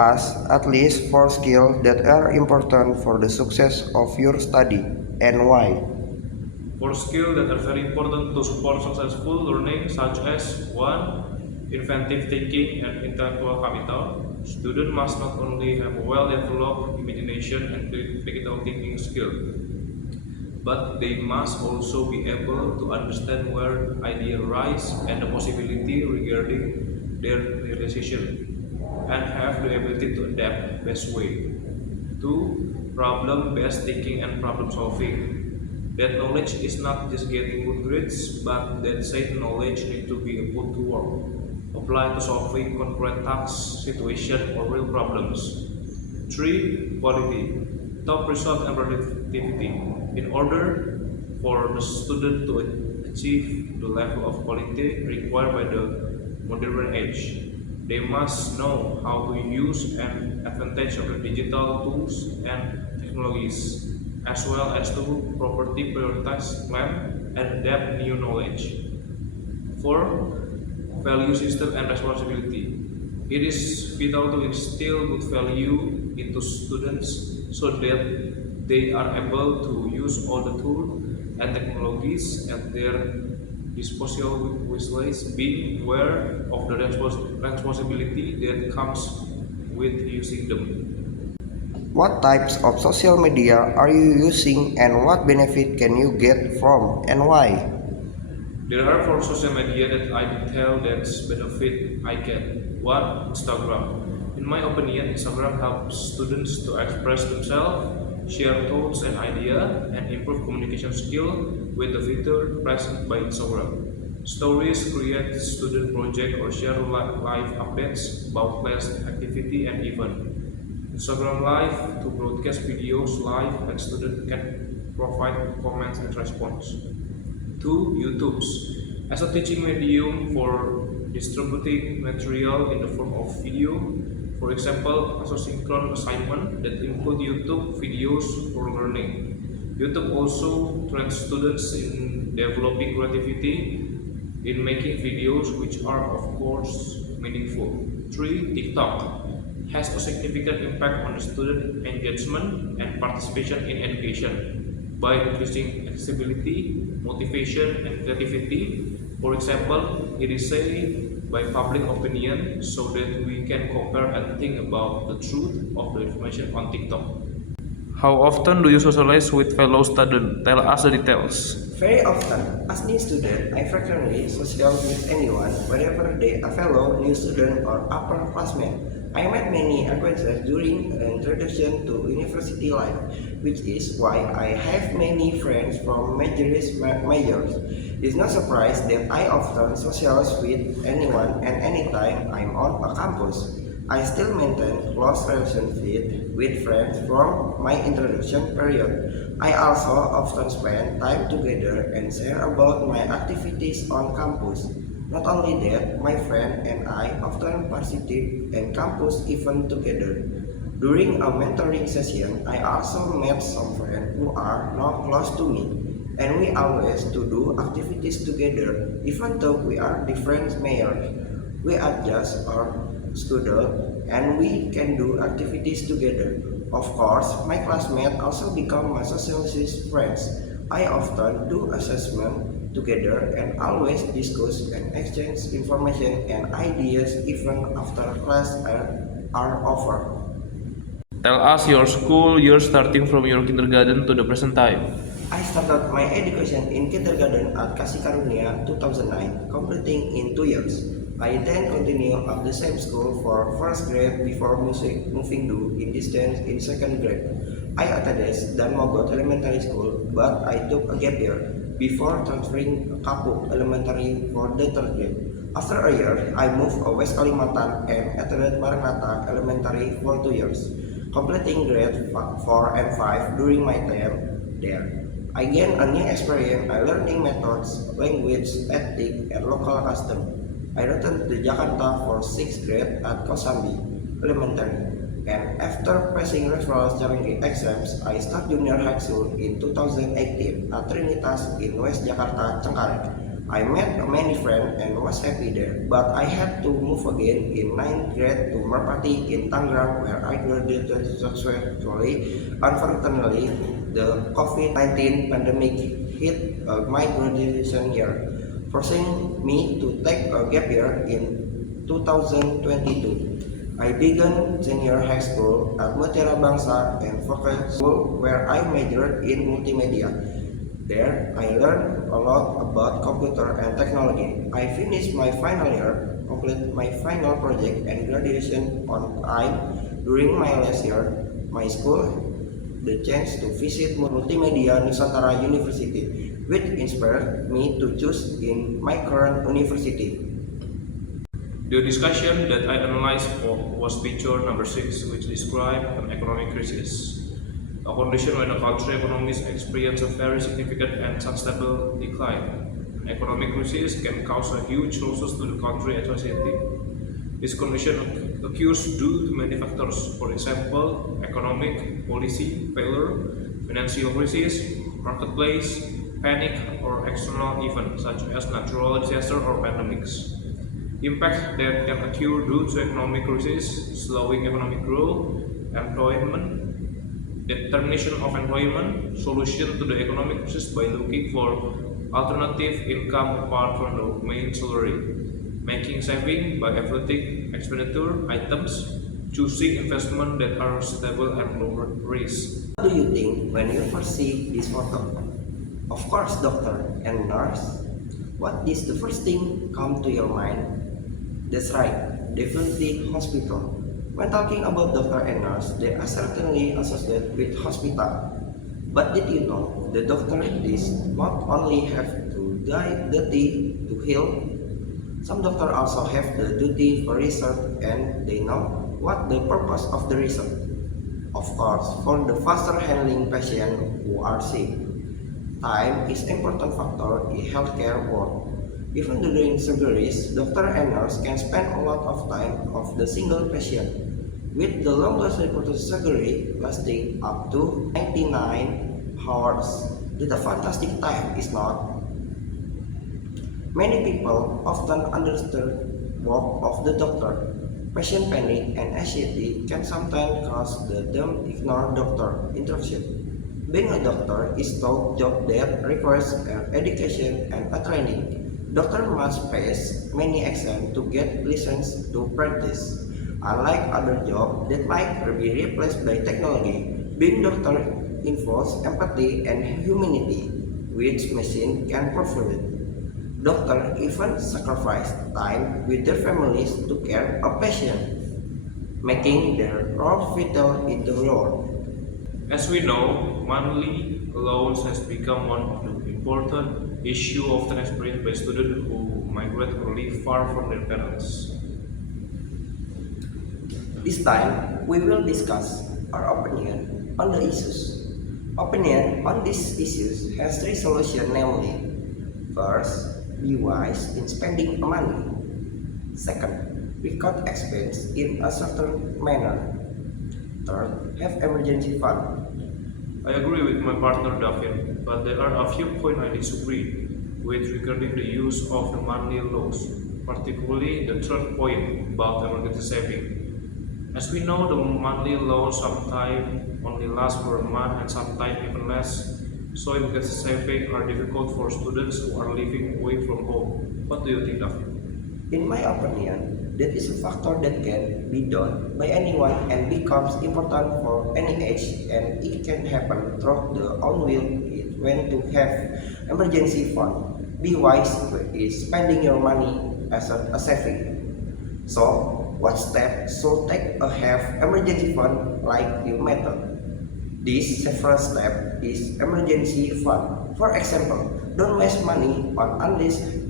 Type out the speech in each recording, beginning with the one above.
us at least 4 skills that are important for the success of your study and why. For skills that are very important to support successful learning, such as 1. Inventive thinking and intellectual capital. Students must not only have a well-developed imagination and critical thinking skill, but they must also be able to understand where ideas arise and the possibility regarding their realization, and have the ability to adapt best way. 2. Problem-based thinking and problem solving. That knowledge is not just getting good grades, but that same knowledge need to be put to work, applied to solving concrete tasks, situation, or real problems. 3. Quality. Top result and productivity. In order for the student to achieve the level of quality required by the modern age, they must know how to use and advantage of the digital tools and technologies, as well as to properly prioritize, plan, and adapt new knowledge. 4. Value system and responsibility. It is vital to instill good value into students so that they are able to use all the tools and technologies at their disposal wisely, being aware of the responsibility that comes with using them. What types of social media are you using and what benefit can you get from and why? There are four social media that I detail that's benefit I get. 1. Instagram. In my opinion, Instagram helps students to express themselves, share thoughts and ideas, and improve communication skill with the feature present by Instagram. Stories create student project or share live updates about class activity and event. Instagram Live to broadcast videos live and students can provide comments and response. 2. YouTube's as a teaching medium for distributing material in the form of video. For example, asynchronous assignment that include YouTube videos for learning. YouTube also trains students in developing creativity in making videos which are of course meaningful. 3. TikTok has a significant impact on the student engagement and participation in education by increasing accessibility, motivation, and creativity. For example, it is said by public opinion so that we can compare and think about the truth of the information on TikTok. How often do you socialize with fellow students? Tell us the details. Very often, as new student, I frequently socialize with anyone, whether they a fellow new student or upperclassman. I met many acquaintances during the introduction to university life, which is why I have many friends from majors. It's no surprise that I often socialize with anyone and anytime I'm on a campus. I still maintain close relationship with friends from my introduction period. I also often spend time together and share about my activities on campus. Not only that, my friend and I often participate in campus events together. During a mentoring session, I also met some friends who are not close to me, and we always to do activities together, even though we are different majors. We adjust our schedule and we can do activities together. Of course, my classmates also become my socialist friends. I often do assessment together and always discuss and exchange information and ideas even after class are over. Tell us your school year starting from your kindergarten to the present time. I started my education in kindergarten at Kasih Karunia 2009, completing in 2 years. I then continue at the same school for first grade before moving to in distance in second grade. I attended Dan Mogot Elementary School, but I took a gap year before transferring Kapuk Elementary for the third grade. After a year, I moved to West Kalimantan and attended Maranatha Elementary for 2 years, completing grade 4 and 5 during my time there. I gained a new experience by learning methods, language, ethics, and local custom. I returned to Jakarta for 6th grade at Kosambi Elementary, and after passing referral Jaringgi exams, I started junior high school in 2018 at Trinitas in West Jakarta, Cengkareng. I met many friends and was happy there, but I had to move again in 9th grade to Merpati in Tangerang where I graduated successfully. Unfortunately, the COVID-19 pandemic hit my graduation year, forcing me to take a gap year in 2022. I began senior high school at Mutiara Bangsa and Vocational School where I majored in multimedia. There, I learned a lot about computer and technology. I finished my final year, completed my final project, and graduation on time. During my last year, my school the chance to visit Multimedia Nusantara University, which inspired me to choose in my current university. The discussion that I analyzed was picture number 6, which described an economic crisis, a condition when a country's economies experience a very significant and sustainable decline. An economic crisis can cause a huge losses to the country and society. This condition occurs due to many factors, for example, economic policy failure, financial crisis, marketplace, panic, or external events such as natural disaster or pandemics. Impact that can occur due to economic crisis, slowing economic growth, employment, determination of employment, solution to the economic crisis by looking for alternative income apart from the main salary, making saving by avoiding expenditure items, choosing investment that are stable and lower risk. What do you think when you first see this photo? Of course, doctor and nurse. What is the first thing come to your mind? That's right, definitely hospital. When talking about doctor and nurse, they are certainly associated with hospital. But did you know the doctor is not only have to duty to heal? Some doctors also have the duty for research and they know what the purpose of the research. Of course, for the faster handling patients who are sick. Time is important factor in healthcare work. Even during surgeries, doctor and nurse can spend a lot of time of the single patient, with the longest reported surgery lasting up to 99 hours. That a fantastic time is not. Many people often understand work of the doctor. Patient panic and anxiety can sometimes cause them ignore doctor intervention. Being a doctor is a job that requires education and a training. Doctor must pass many exams to get license to practice. Unlike other jobs that might be replaced by technology, being doctor involves empathy and humanity, which machine can provide. Doctors even sacrifice time with their families to care a patient, making their role vital in the world. As we know, monthly allowance has become one of the important issue often experienced by students who migrate or live far from their parents. This time, we will discuss our opinion on the issues. Opinion on these issues has three solutions, namely, first, be wise in spending money. Second, record expense in a certain manner. Third, have emergency fund. I agree with my partner David, but there are a few points I disagree with regarding the use of the monthly loans, particularly the third point about emergency saving. As we know, the monthly loans sometimes only last for a month and sometimes even less, so emergency saving are difficult for students who are living away from home. What do you think, David? In my opinion, that is a factor that can be done by anyone and becomes important for any age, and it can happen through the own will when to have emergency fund. Be wise is spending your money as a saving. So, what steps should take a have emergency fund like the method? This several step is emergency fund. For example, don't waste money on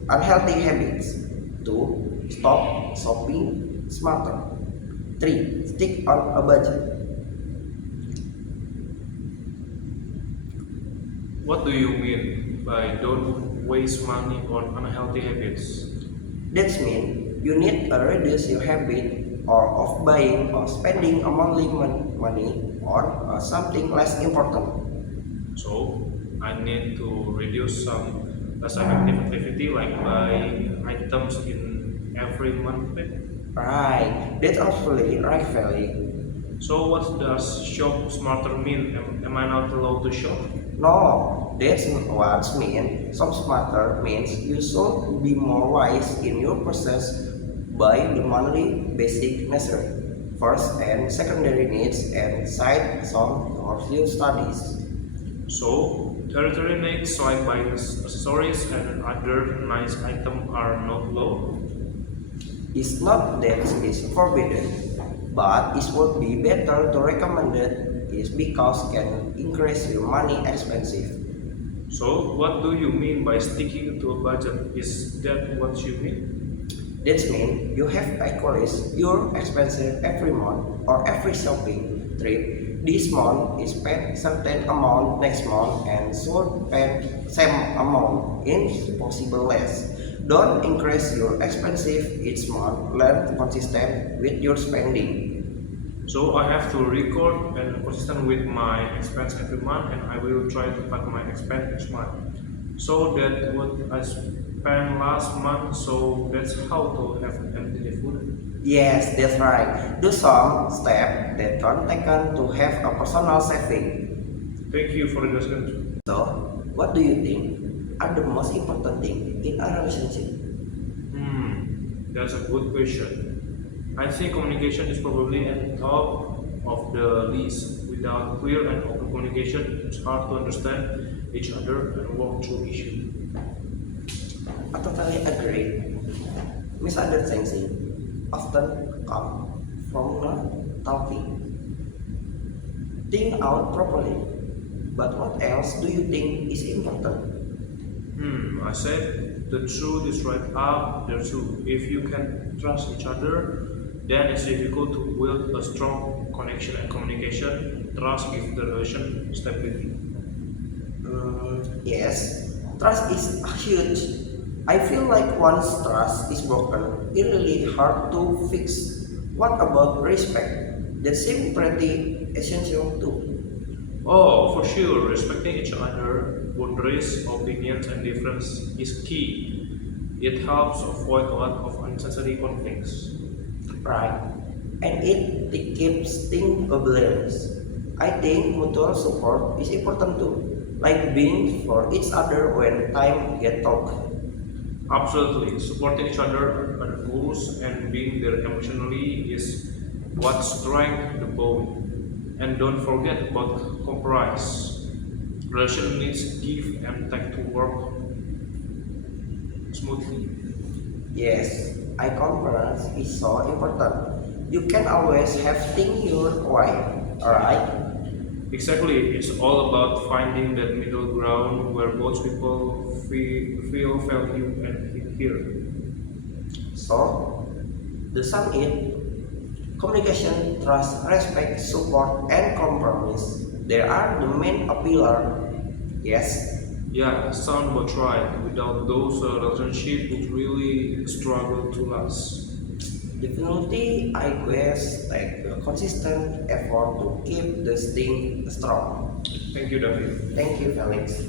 unhealthy habits. 2. Stop shopping smarter. 3. Stick on a budget. What do you mean by don't waste money on unhealthy habits? That means you need to reduce your habit or of buying or spending a monthly money on something less important. So I need to reduce some less effective activity like buying items in every month. Right, that's absolutely right, Feli. So what does shop smarter mean? Am I not allowed to shop? No, that's not what mean. Some smarter means you should be more wise in your process by the monthly basic necessary, first and secondary needs, and side some towards your studies. So territory needs like buying accessories and other nice items are not low. It's not that it's forbidden, but it would be better to recommend it is because can increase your money expensive. So what do you mean by sticking to a budget? Is that what you mean? That means you have equalize your expenses every month or every shopping trip. This month is spend certain amount next month and should spend same amount in possible less. Don't increase your expenses each month. Learn consistent with your spending. So I have to record and consistent with my expense every month, and I will try to cut my expense each month. So that what I spent last month. So that's how to have empty food. Yes, that's right. Do some steps that can taken to have a personal saving. Thank you for the discussion. So, what do you think are the most important thing in a relationship? That's a good question. I think communication is probably at the top of the list. Without clear and open communication, it's hard to understand each other and work through issues. I totally agree. Misunderstanding often come from not talking. Think out properly. But what else do you think is important? I said the truth is right up there too. If you can trust each other, then it's difficult to build a strong connection and communication. Trust gives the relation stability. Yes, trust is huge. I feel like once trust is broken, it's really hard to fix. What about respect? That seems pretty essential too. Oh, for sure, respecting each other, boundaries, opinions, and difference is key. It helps avoid a lot of unnecessary conflicts. Right. And it keeps things balanced. I think mutual support is important too, like being for each other when time get tough. Absolutely, supporting each other at goals and being there emotionally is what strengthens the bond. And don't forget about compromise. Relation needs give and take to work smoothly. Yes, eye conference is so important. You can always have things your way, alright? Exactly, it's all about finding that middle ground where both people feel valued and heard. So, the sum is communication, trust, respect, support, and compromise. They are the main pillar. Yes. Yeah, sound but right. Without those relationships would really struggle to last. Definitely, I guess take a consistent effort to keep this thing strong. Thank you, David. Thank you, Felix.